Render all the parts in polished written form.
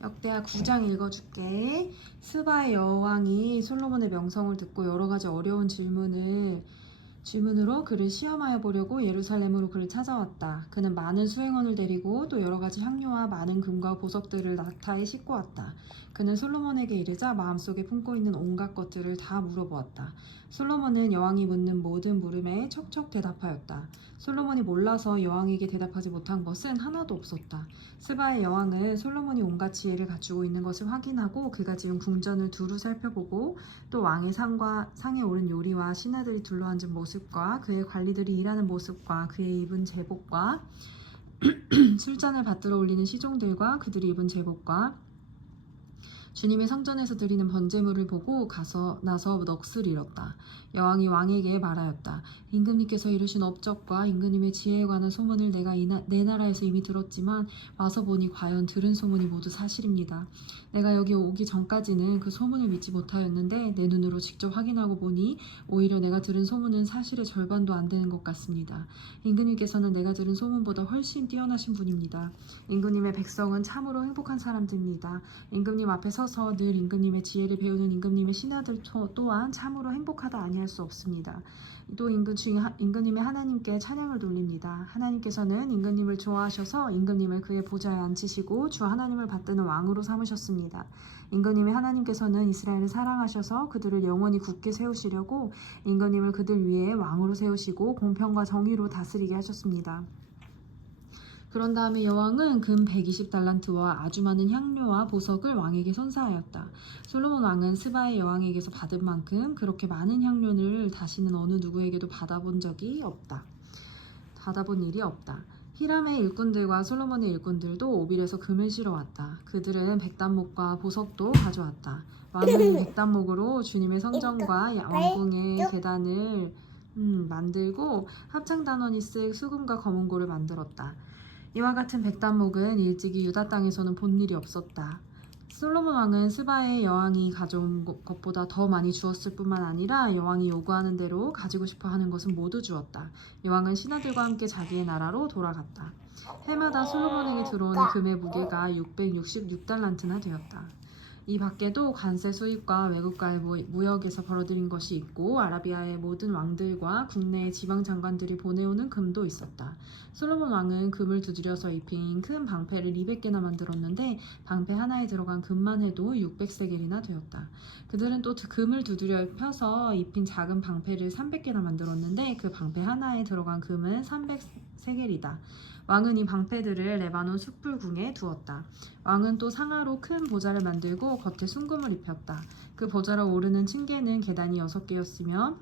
역대하 9장 읽어줄게. 스바의 여왕이 솔로몬의 명성을 듣고 여러 가지 어려운 질문으로 그를 시험하여 보려고 예루살렘으로 그를 찾아왔다. 그는 많은 수행원을 데리고 또 여러 가지 향료와 많은 금과 보석들을 낙타에 싣고 왔다. 그는 솔로몬에게 이르자 마음속에 품고 있는 온갖 것들을 다 물어보았다. 솔로몬은 여왕이 묻는 모든 물음에 척척 대답하였다. 솔로몬이 몰라서 여왕에게 대답하지 못한 것은 하나도 없었다. 스바의 여왕은 솔로몬이 온갖 지혜를 갖추고 있는 것을 확인하고 그가 지은 궁전을 두루 살펴보고 또 왕의 상에 오른 요리와 신하들이 둘러앉은 모습과 그의 관리들이 일하는 모습과 그의 입은 제복과 술잔을 받들어 올리는 시종들과 그들이 입은 제복과 주님의 성전에서 드리는 번제물을 보고 나서 넋을 잃었다. 여왕이 왕에게 말하였다. 임금님께서 이루신 업적과 임금님의 지혜에 관한 소문을 내가 내 나라에서 이미 들었지만 와서 보니 과연 들은 소문이 모두 사실입니다. 내가 여기 오기 전까지는 그 소문을 믿지 못하였는데 내 눈으로 직접 확인하고 보니 오히려 내가 들은 소문은 사실의 절반도 안 되는 것 같습니다. 임금님께서는 내가 들은 소문보다 훨씬 뛰어나신 분입니다. 임금님의 백성은 참으로 행복한 사람들입니다. 임금님 앞에 서서 늘 임금님의 지혜를 배우는 임금님의 신하들 또한 참으로 행복하다 아니할 수 없습니다. 또 임금님의 하나님께 찬양을 돌립니다. 하나님께서는 임금님을 좋아하셔서 임금님을 그의 보좌에 앉히시고 주 하나님을 받드는 왕으로 삼으셨습니다. 임금님의 하나님께서는 이스라엘을 사랑하셔서 그들을 영원히 굳게 세우시려고 임금님을 그들 위에 왕으로 세우시고 공평과 정의로 다스리게 하셨습니다. 그런 다음에 여왕은 금 120달란트와 아주 많은 향료와 보석을 왕에게 선사하였다. 솔로몬 왕은 스바의 여왕에게서 받은 만큼 그렇게 많은 향료를 다시는 어느 누구에게도 받아본 일이 없다. 히람의 일꾼들과 솔로몬의 일꾼들도 오빌에서 금을 실어왔다. 그들은 백단목과 보석도 가져왔다. 왕은 백단목으로 주님의 성전과 왕궁의 계단을 만들고 합창단원이 쓸 수금과 검은고를 만들었다. 이와 같은 백단목은 일찍이 유다 땅에서는 본 일이 없었다. 솔로몬 왕은 스바의 여왕이 가져온 것보다 더 많이 주었을 뿐만 아니라 여왕이 요구하는 대로 가지고 싶어 하는 것은 모두 주었다. 여왕은 신하들과 함께 자기의 나라로 돌아갔다. 해마다 솔로몬에게 들어오는 금의 무게가 666달란트나 되었다. 이 밖에도 관세 수입과 외국과의 무역에서 벌어들인 것이 있고 아라비아의 모든 왕들과 국내의 지방 장관들이 보내오는 금도 있었다. 솔로몬 왕은 금을 두드려서 입힌 큰 방패를 200개나 만들었는데 방패 하나에 들어간 금만 해도 600세겔이나 되었다. 그들은 또 금을 두드려 펴서 입힌 작은 방패를 300개나 만들었는데 그 방패 하나에 들어간 금은 300세겔이다. 왕은 이 방패들을 레바논 숯불궁에 두었다. 왕은 또 상하로 큰 보좌를 만들고 겉에 순금을 입혔다. 그 보좌로 오르는 층계는 계단이 6개였으며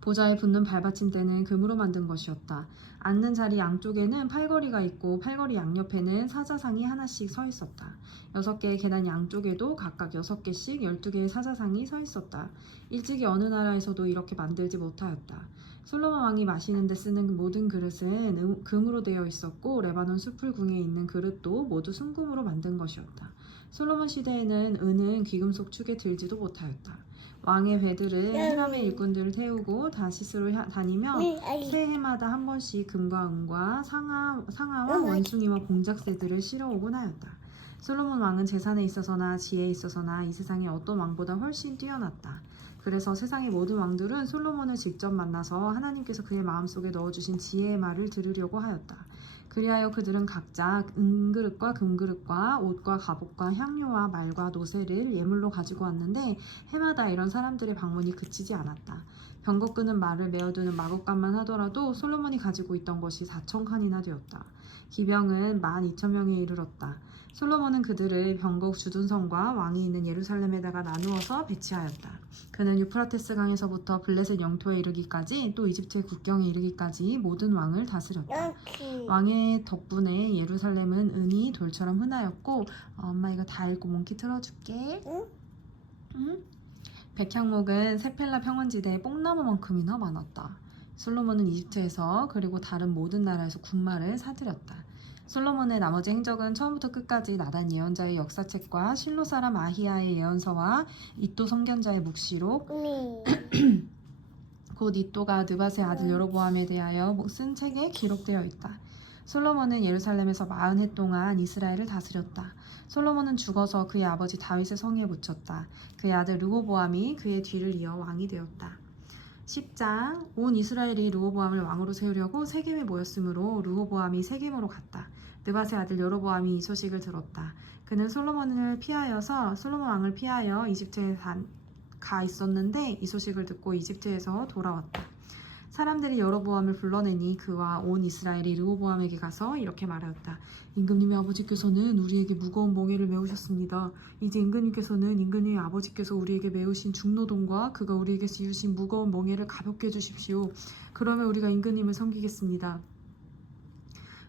보좌에 붙는 발받침대는 금으로 만든 것이었다. 앉는 자리 양쪽에는 팔걸이가 있고 팔걸이 양옆에는 사자상이 하나씩 서 있었다. 6개의 계단 양쪽에도 각각 6개씩 12개의 사자상이 서 있었다. 일찍이 어느 나라에서도 이렇게 만들지 못하였다. 솔로몬 왕이 마시는 데 쓰는 모든 그릇은 금으로 되어 있었고 레바논 숲풀궁에 있는 그릇도 모두 순금으로 만든 것이었다. 솔로몬 시대에는 은은 귀금속 축에 들지도 못하였다. 왕의 배들은 히람의 일꾼들을 태우고 다시스로 다니며 새해마다 한 번씩 금과 은과 상아와 원숭이와 공작새들을 실어오곤 하였다. 솔로몬 왕은 재산에 있어서나 지혜에 있어서나 이 세상의 어떤 왕보다 훨씬 뛰어났다. 그래서 세상의 모든 왕들은 솔로몬을 직접 만나서 하나님께서 그의 마음속에 넣어주신 지혜의 말을 들으려고 하였다. 그리하여 그들은 각자 은그릇과 금그릇과 옷과 갑옷과 향료와 말과 노새를 예물로 가지고 왔는데 해마다 이런 사람들의 방문이 그치지 않았다. 병거 끄는 말을 메어두는 마곡간만 하더라도 솔로몬이 가지고 있던 것이 4,000칸이나 되었다. 기병은 12,000명에 이르렀다. 솔로몬은 그들을 병거 주둔성과 왕이 있는 예루살렘에다가 나누어서 배치하였다. 그는 유프라테스 강에서부터 블레셋 영토에 이르기까지 또 이집트의 국경에 이르기까지 모든 왕을 다스렸다. 왕의 덕분에 예루살렘은 은이 돌처럼 흔하였고 엄마 이거 다 읽고 몽키 틀어줄게. 응? 백향목은 세펠라 평원지대에 뽕나무만큼이나 많았다. 솔로몬은 이집트에서 그리고 다른 모든 나라에서 군마를 사들였다. 솔로몬의 나머지 행적은 처음부터 끝까지 나단 예언자의 역사책과 실로 사람 아히야의 예언서와 이또 선견자의 묵시록 곧 이또가 느밧의 아들 여로보암에 대하여 쓴 책에 기록되어 있다. 솔로몬은 예루살렘에서 40해 동안 이스라엘을 다스렸다. 솔로몬은 죽어서 그의 아버지 다윗의 성에 묻혔다. 그의 아들 르호보암이 그의 뒤를 이어 왕이 되었다. 10장. 온 이스라엘이 르호보암을 왕으로 세우려고 세겜에 모였으므로 르호보암이 세겜으로 갔다. 느밧의 아들 여로보암이 이 소식을 들었다. 그는 솔로몬 왕을 피하여 이집트에 가 있었는데 이 소식을 듣고 이집트에서 돌아왔다. 사람들이 여로보암을 불러내니 그와 온 이스라엘이 르호보암에게 가서 이렇게 말하였다. 임금님의 아버지께서는 우리에게 무거운 멍에를 메우셨습니다. 이제 임금님께서는 임금님의 아버지께서 우리에게 메우신 중노동과 그가 우리에게 씌우신 무거운 멍에를 가볍게 해주십시오. 그러면 우리가 임금님을 섬기겠습니다.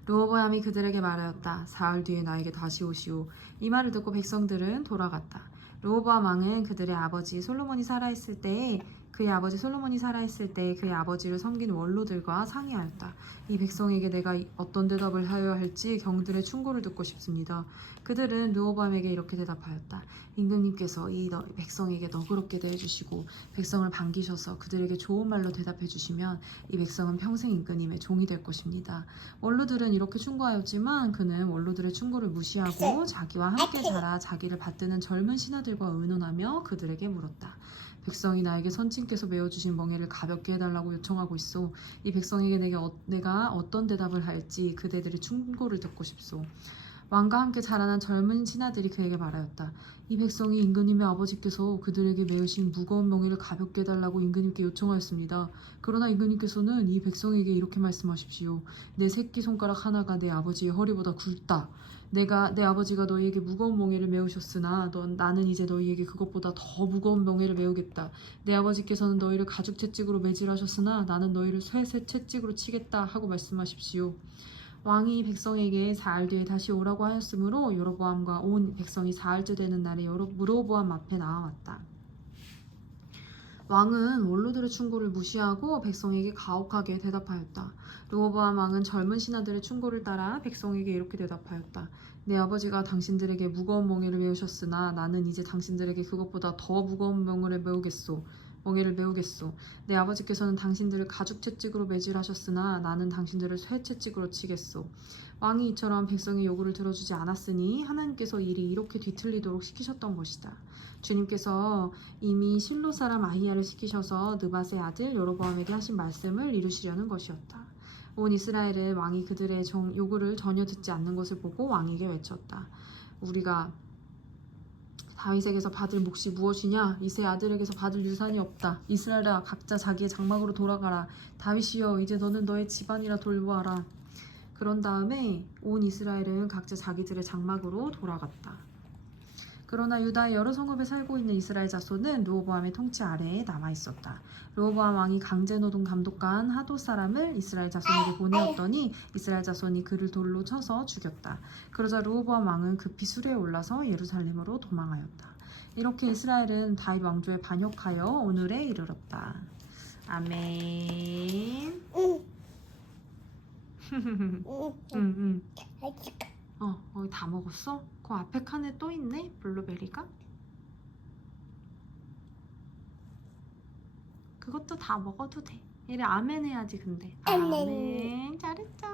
르호보암이 그들에게 말하였다. 사흘 뒤에 나에게 다시 오시오. 이 말을 듣고 백성들은 돌아갔다. 르호보암 왕은 그들의 아버지 솔로몬이 살아있을 때에 그의 아버지를 섬긴 원로들과 상의하였다. 이 백성에게 내가 어떤 대답을 하여야 할지 경들의 충고를 듣고 싶습니다. 그들은 르호보암에게 이렇게 대답하였다. 임금님께서 이 백성에게 너그럽게 대해주시고 백성을 반기셔서 그들에게 좋은 말로 대답해 주시면 이 백성은 평생 임금님의 종이 될 것입니다. 원로들은 이렇게 충고하였지만 그는 원로들의 충고를 무시하고 자기와 함께 자라 자기를 받드는 젊은 신하들과 의논하며 그들에게 물었다. 백성이 나에게 선친께서 메어주신 멍에를 가볍게 해달라고 요청하고 있소. 이 백성에게 내가 어떤 대답을 할지 그대들의 충고를 듣고 싶소. 왕과 함께 자라난 젊은 신하들이 그에게 말하였다. 이 백성이 임금님의 아버지께서 그들에게 메으신 무거운 멍에를 가볍게 해달라고 임금님께 요청하였습니다. 그러나 임금님께서는 이 백성에게 이렇게 말씀하십시오. 내 새끼 손가락 하나가 내 아버지의 허리보다 굵다. 내 아버지가 너희에게 무거운 멍에를 메우셨으나 나는 이제 너희에게 그것보다 더 무거운 멍에를 메우겠다. 내 아버지께서는 너희를 가죽 채찍으로 매질하셨으나 나는 너희를 쇠 채찍으로 치겠다 하고 말씀하십시오. 왕이 백성에게 사흘 뒤에 다시 오라고 하였으므로 여로보암과 온 백성이 사흘째 되는 날에 르호보암 앞에 나아왔다. 왕은 원로들의 충고를 무시하고 백성에게 가혹하게 대답하였다. 르호보암 왕은 젊은 신하들의 충고를 따라 백성에게 이렇게 대답하였다. 내 아버지가 당신들에게 무거운 멍에를 메우셨으나 나는 이제 당신들에게 그것보다 더 무거운 멍에를 메우겠소. 내 아버지께서는 당신들을 가죽 채찍으로 매질하셨으나 나는 당신들을 쇠 채찍으로 치겠소. 왕이 이처럼 백성의 요구를 들어주지 않았으니 하나님께서 일이 이렇게 뒤틀리도록 시키셨던 것이다. 주님께서 이미 실로 사람 아히야를 시키셔서 느밧의 아들 여로보암에게 하신 말씀을 이루시려는 것이었다. 온 이스라엘은 왕이 그들의 요구를 전혀 듣지 않는 것을 보고 왕에게 외쳤다. 우리가 다윗에게서 받을 몫이 무엇이냐? 이세 아들에게서 받을 유산이 없다. 이스라엘아 각자 자기의 장막으로 돌아가라. 다윗이여 이제 너는 너의 집안이라 돌보아라. 그런 다음에 온 이스라엘은 각자 자기들의 장막으로 돌아갔다. 그러나 유다의 여러 성읍에 살고 있는 이스라엘 자손은 르호보암의 통치 아래에 남아있었다. 르호보암 왕이 강제노동 감독관 하도 사람을 이스라엘 자손에게 보내었더니 이스라엘 자손이 그를 돌로 쳐서 죽였다. 그러자 르호보암 왕은 급히 수레에 올라서 예루살렘으로 도망하였다. 이렇게 이스라엘은 다윗 왕조에 반역하여 오늘에 이르렀다. 아멘. 응. 거기 다 먹었어? 그 앞에 칸에 또 있네? 블루베리가? 그것도 다 먹어도 돼. 이래 아멘 해야지 근데. 아멘. 잘했죠.